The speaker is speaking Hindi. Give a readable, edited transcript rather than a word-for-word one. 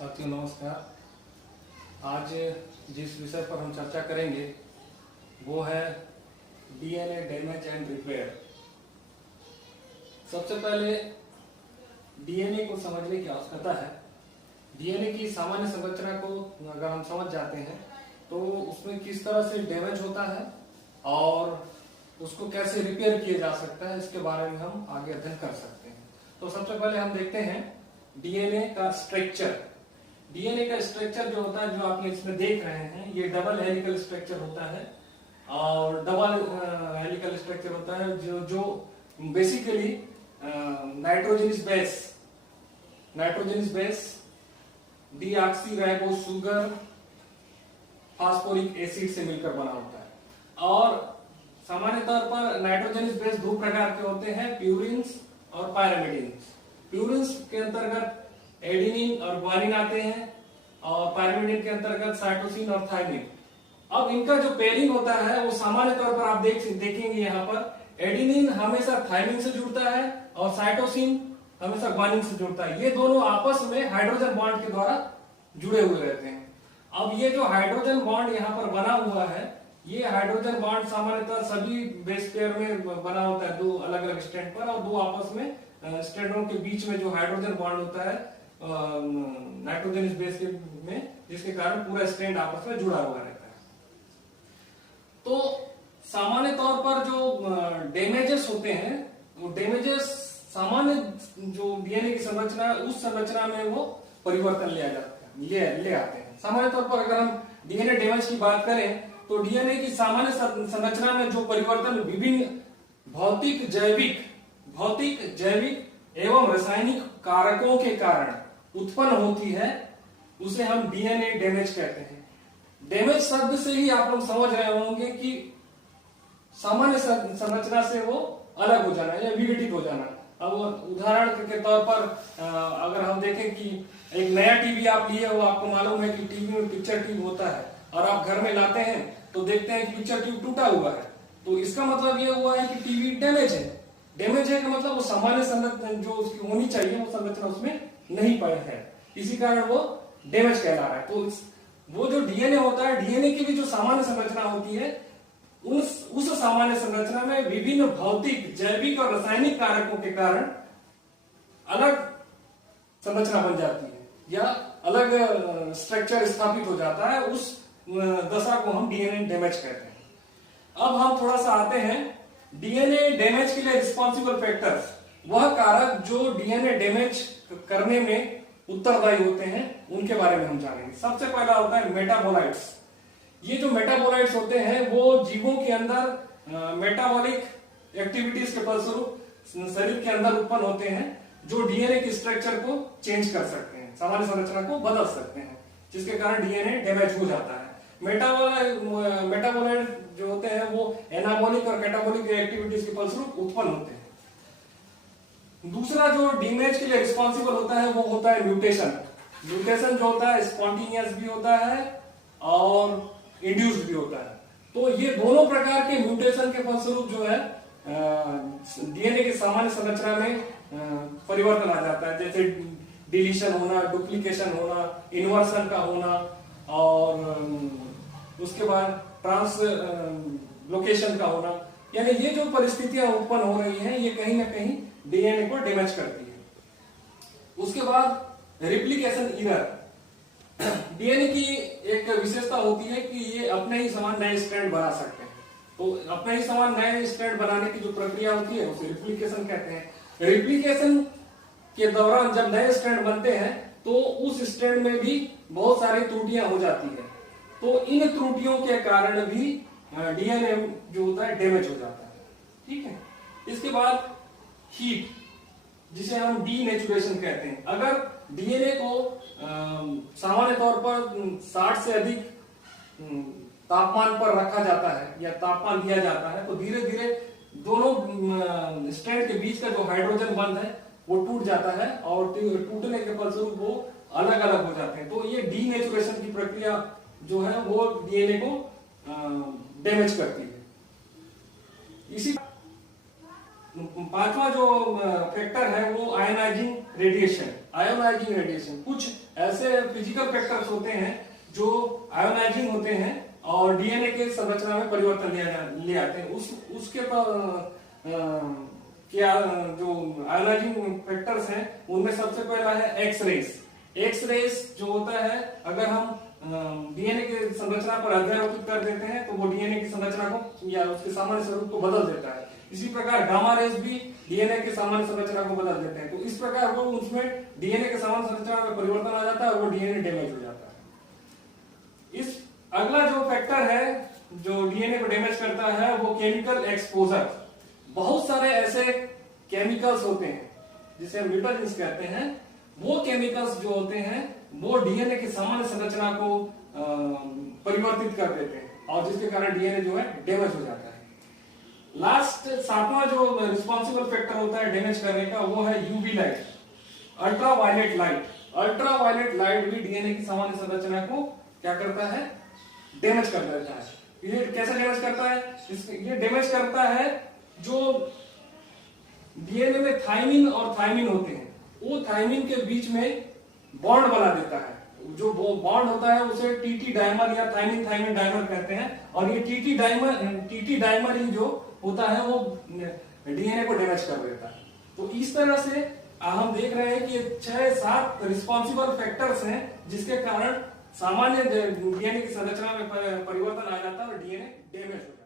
साथियों नमस्कार। आज जिस विषय पर हम चर्चा करेंगे वो है डीएनए डैमेज एंड रिपेयर। सबसे पहले डीएनए को समझने की आवश्यकता है। डीएनए की सामान्य संरचना को अगर हम समझ जाते हैं तो उसमें किस तरह से डैमेज होता है और उसको कैसे रिपेयर किया जा सकता है, इसके बारे में हम आगे अध्ययन कर सकते हैं। तो सबसे पहले हम देखते हैं डीएनए का स्ट्रक्चर। डीएनए का स्ट्रक्चर जो होता है, जो आप इसमें देख रहे हैं, ये डबल हेलिकल स्ट्रक्चर होता है और डबल हेलिकल स्ट्रक्चर होता है जो basically nitrogenous base deoxyribose sugar phosphoric acid से मिलकर बना होता है। और सामान्य तौर पर नाइट्रोजनस बेस दो प्रकार के होते हैं, प्यूरिन्स और पायरिमिडिन्स। प्यूरिन्स के अंतर्गत एडेनिन और ग्वानिन आते हैं और पायरिमिडिन के अंतर्गत साइटोसिन और थायमिन। अब इनका जो पेयरिंग होता है वो सामान्य तौर पर आप देखेंगे यहाँ पर एडेनिन हमेशा थायमिन से जुड़ता है और साइटोसिन हमेशा ग्वानिन से जुड़ता है। ये दोनों आपस में हाइड्रोजन बॉन्ड के द्वारा जुड़े हुए रहते हैं। अब ये जो हाइड्रोजन बॉन्ड यहाँ पर बना हुआ है, ये हाइड्रोजन बॉन्ड सामान्यतः सभी बेस पेयर में बना होता है, दो अलग अलग स्ट्रैंड पर, और दो आपस में स्ट्रैंडों के बीच में जो हाइड्रोजन बॉन्ड होता है नाइट्रोजनस बेस में, जिसके कारण पूरा स्ट्रैंड आपस में जुड़ा हुआ रहता है। तो सामान्य तौर पर जो डैमेजेस होते हैं, वो डैमेजेस सामान्य जो डीएनए की संरचना है उस संरचना में वो परिवर्तन ले आते हैं। सामान्य तौर पर अगर हम डीएनए डैमेज की बात करें तो डीएनए की सामान्य संरचना में जो परिवर्तन विभिन्न भौतिक जैविक एवं रासायनिक कारकों के कारण उत्पन्न होती है, उसे हम डीएनए डैमेज कहते हैं। डैमेज शब्द से ही आप लोग समझ रहे होंगे कि सामान्य संरचना से वो अलग हो जाना या विघटित हो जाना। अब उदाहरण के तौर पर अगर हम देखें कि एक नया टीवी आप लिए हो, आपको मालूम है कि टीवी में पिक्चर ट्यूब होता है और आप घर में लाते हैं तो देखते हैं कि पिक्चर ट्यूब टूटा हुआ है, तो इसका मतलब ये हुआ है कि टीवी डैमेज है। डैमेज है का मतलब वो सामान्य संरचना जो उसकी होनी चाहिए वो संरचना उसमें नहीं पाया है, इसी कारण वो डैमेज कहला रहा है। तो वो जो डीएनए होता है, डीएनए की भी जो सामान्य संरचना होती है, उस सामान्य संरचना में विभिन्न भौतिक जैविक और रासायनिक कारकों के कारण अलग संरचना बन जाती है या अलग स्ट्रक्चर स्थापित हो जाता है। उस दशा को हम डीएनए डैमेज कहते हैं। अब हम थोड़ा सा आते हैं डीएनए डैमेज के लिए रिस्पॉन्सिबल फैक्टर्स, वह कारक जो डीएनए डैमेज करने में उत्तरदायी होते हैं, उनके बारे में हम जानेंगे। सबसे पहला होता है मेटाबोलाइट्स। ये जो मेटाबोलाइट्स होते हैं वो जीवों के अंदर मेटाबॉलिक एक्टिविटीज के फलस्वरूप शरीर के अंदर उत्पन्न होते हैं, जो डीएनए के स्ट्रक्चर को चेंज कर सकते हैं, सामान्य संरचना को बदल सकते हैं, जिसके कारण डीएनए डैमेज हो जाता है। मेटाबोलाइट जो होते हैं वो एनाबॉलिक और कैटाबॉलिक एक्टिविटीज के फलस्वरूप उत्पन्न होते हैं। दूसरा जो डैमेज के लिए रिस्पॉन्सिबल होता है वो होता है म्यूटेशन। म्यूटेशन जो होता है स्पॉन्टेनियस भी होता है और इंड्यूस्ड भी होता है। तो ये दोनों प्रकार के म्यूटेशन के फलस्वरूप जो है डीएनए की सामान्य संरचना में परिवर्तन आ जाता है, जैसे डिलीशन होना, डुप्लीकेशन होना, इन्वर्सन का होना और उसके बाद ट्रांसलोकेशन का होना। यानी ये जो परिस्थितियां उत्पन्न हो रही हैं, ये कहीं ना कहीं डीएनए को डैमेज करती है। उसके बाद रिप्लिकेशन एरर। डीएनए की एक विशेषता होती है कि ये अपने ही समान नए स्ट्रैंड बना सकते हैं। तो अपने ही समान नए स्ट्रैंड बनाने की जो प्रक्रिया होती है उसे रिप्लिकेशन कहते हैं। रिप्लिकेशन के दौरान जब नए स्ट्रैंड बनते हैं तो उस स्ट्रैंड में भी बहुत सारी त्रुटियां हो जाती है, तो इन त्रुटियों के कारण भी डीएनए जो होता है डैमेज हो जाता है। ठीक है। इसके बाद हीट, जिसे हम डीनेचुरेशन कहते हैं। अगर डीएनए को सामान्य तौर पर 60 से अधिक तापमान पर रखा जाता है या तापमान दिया जाता है, तो धीरे धीरे दोनों स्ट्रैंड के बीच का जो हाइड्रोजन बंध है वो टूट जाता है और टूटने के फलस्वरूप वो अलग अलग हो जाते हैं। तो ये डीनेचुरेशन की प्रक्रिया जो है वो डीएनए को डैमेज करती है। इसी पांचवा जो फैक्टर है वो आयनाइजिंग रेडिएशन। Ionizing radiation. कुछ ऐसे फिजिकल फैक्टर्स होते हैं जो आयोनाइजिंग होते हैं और डीएनए के संरचना में परिवर्तन ले आते हैं। उसके क्या जो आयोनाइजिंग फैक्टर्स हैं उनमें सबसे पहला है एक्स रेस। एक्स रेस जो होता है, अगर हम डीएनए के संरचना पर अध्यारोपित कर देते हैं तो वो डीएनए की संरचना को या उसके सामान्य स्वरूप को बदल देता है। इसी प्रकार गामा रेस भी डीएनए के सामान्य संरचना को बदल देते हैं। तो इस प्रकार वो उसमें डीएनए के सामान्य संरचना में परिवर्तन आ जाता है और वो डीएनए डैमेज हो जाता है। इस अगला जो फैक्टर है जो डीएनए को डैमेज करता है वो केमिकल एक्सपोजर। बहुत सारे ऐसे केमिकल्स होते हैं जिसे हम म्यूटाजेंस कहते हैं। वो केमिकल्स जो होते हैं वो डीएनए की सामान्य संरचना को परिवर्तित कर देते हैं और जिसके कारण डीएनए जो है डैमेज हो जाता है। लास्ट 7वां जो रिस्पॉन्सिबल फैक्टर होता है डैमेज करने का वो है UV light, ultraviolet light. Ultraviolet light भी डीएनए की सामान्य संरचना को क्या करता है, डैमेज कर देता है। ये कैसे डैमेज करता है? ये डैमेज करता है जो डीएनए में थाइमिन और थाइमिन होते हैं, वो थाइमिन के बीच में बॉन्ड बना देता है। जो बॉन्ड होता है उसे टीटी डाइमर या थाइमिन थाइमिन डाइमर कहते हैं और ये टीटी डाइमर ही जो होता है वो डीएनए को डैमेज कर देता है। तो इस तरह से हम देख रहे हैं कि 6-7 रिस्पॉन्सिबल फैक्टर्स हैं जिसके कारण सामान्य डीएनए की संरचना में परिवर्तन आ जाता है और डीएनए डैमेज होता है।